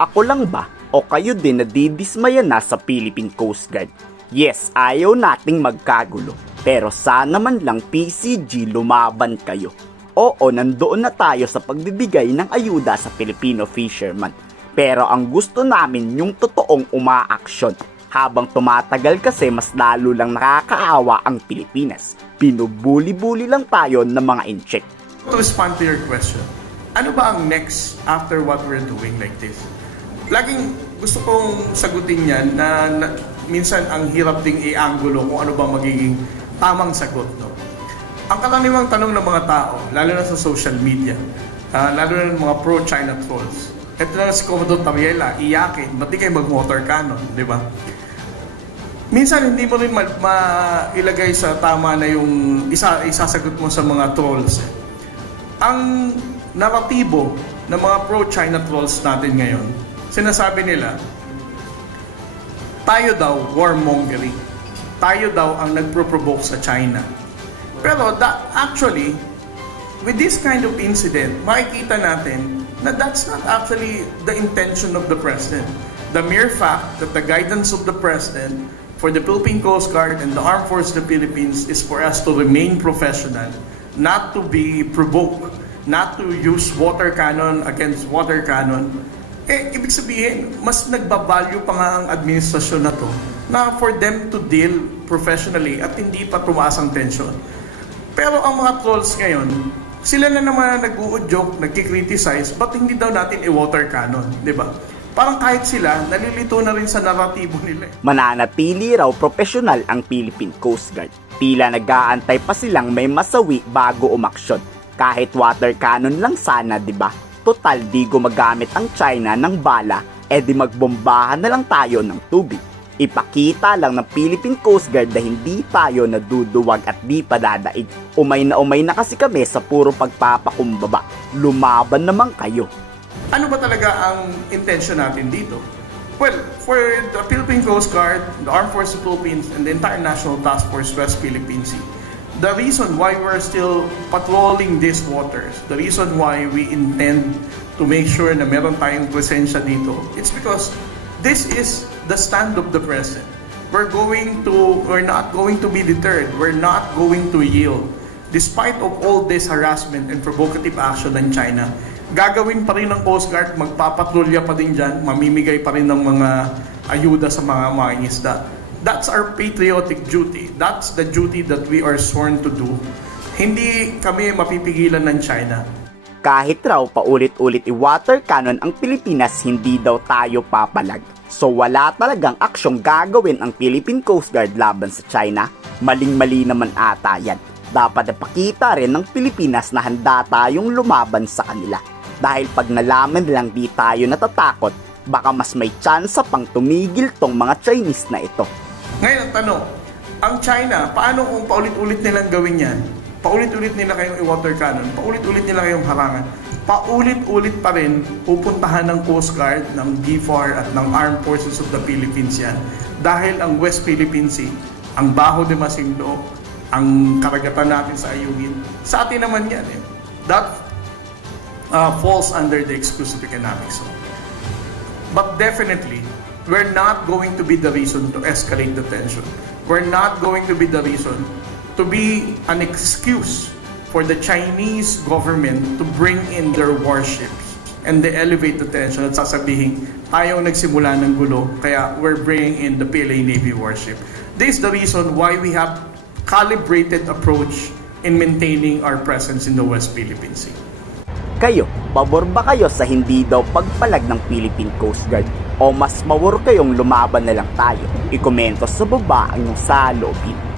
Ako lang ba o kayo din nadidismaya na sa Philippine Coast Guard? Yes, ayaw nating magkagulo. Pero sana man lang PCG lumaban kayo. Oo, nandoon na tayo sa pagbibigay ng ayuda sa Filipino fisherman. Pero ang gusto namin yung totoong umaaksyon. Habang tumatagal kasi mas lalo lang nakakaawa ang Pilipinas. Pinubuli-buli lang tayo ng mga incheck. To respond to your question, ano ba ang next after what we're doing like this? Laging gusto kong sagutin yan na, na minsan ang hirap ding i-angulo kung ano ba magiging tamang sagot. No? Ang karaniwang tanong ng mga tao, lalo na sa social media, ah, lalo na ng mga pro-China trolls, ito na si Commodore Tariela, iyakin, ba't di kayo mag-water cannon, di ba? Minsan hindi mo rin ma- mailagay sa tama na yung isa isasagot mo sa mga trolls. Ang naratibo ng mga pro-China trolls natin ngayon, sinasabi nila, tayo daw warmongering. Tayo daw ang nagpro-provoke sa China. Pero that, actually, with this kind of incident, makikita natin na that's not actually the intention of the President. The mere fact that the guidance of the President for the Philippine Coast Guard and the Armed Forces of the Philippines is for us to remain professional, not to be provoked, not to use water cannon against water cannon, eh, ibig sabihin, mas nagbabalyo pa nga ang administrasyon na to na for them to deal professionally at hindi pa tumaas ang tension. Pero ang mga trolls ngayon, sila na naman ang nag-uudyok, nagkikriticize, ba't hindi daw natin i-water cannon, di ba? Parang kahit sila, nalilito na rin sa naratibo nila. Mananatili raw profesional ang Philippine Coast Guard. Tila nag-aantay pa silang may masawi bago umaksyon. Kahit water cannon lang sana, di ba? Total di gumagamit ang China ng bala, e di magbombahan na lang tayo ng tubig. Ipakita lang ng Philippine Coast Guard na hindi tayo naduduwag at di padadaig. Umay na umay na kasi kami sa puro pagpapakumbaba. Lumaban naman kayo. Ano ba talaga ang intention natin dito? Well, for the Philippine Coast Guard, the Armed Forces of Philippines, and the entire National Task Force West Philippine Sea, the reason why we're still patrolling these waters, the reason why we intend to make sure na meron tayong presensya dito, it's because this is the stand of the President. We're going to, we're not going to be deterred. We're not going to yield. Despite of all this harassment and provocative action ng China, gagawin pa rin ng Coast Guard, magpapatrolya pa din dyan, mamimigay pa rin ng mga ayuda sa mga mangingisda. That's our patriotic duty. That's the duty that we are sworn to do. Hindi kami mapipigilan ng China. Kahit raw paulit-ulit i-water cannon ang Pilipinas, hindi daw tayo papalag. So wala talagang aksyong gagawin ang Philippine Coast Guard laban sa China. Maling-mali naman ata yan. Dapat ipakita rin ng Pilipinas na handa tayong lumaban sa kanila. Dahil pag nalaman nilang di tayo natatakot, baka mas may tsansa pang tumigil tong mga Chinese na ito. Ngayon, ang tanong, ang China, paano kung paulit-ulit nilang gawin yan? Paulit-ulit nila kayong i-water cannon, paulit-ulit nila kayong harangan, paulit-ulit pa rin pupuntahan ng Coast Guard, ng DFAR at ng Armed Forces of the Philippines yan. Dahil ang West Philippine Sea, ang Baho de Masinloc, ang karagatan natin sa Ayungin, sa atin naman yan eh. That uh, falls under the exclusive economic zone. But definitely, we're not going to be the reason to escalate the tension. We're not going to be the reason to be an excuse for the Chinese government to bring in their warships and they elevate the tension at sasabihin, ayaw nagsimula ng gulo, kaya we're bringing in the PLA Navy warship. This is the reason why we have calibrated approach in maintaining our presence in the West Philippine Sea. Kayo, pabor ba kayo sa hindi daw pagpalag ng Philippine Coast Guard? O mas mawar kayong lumaban na lang tayo? Ikomento sa baba ang iyong saloobin.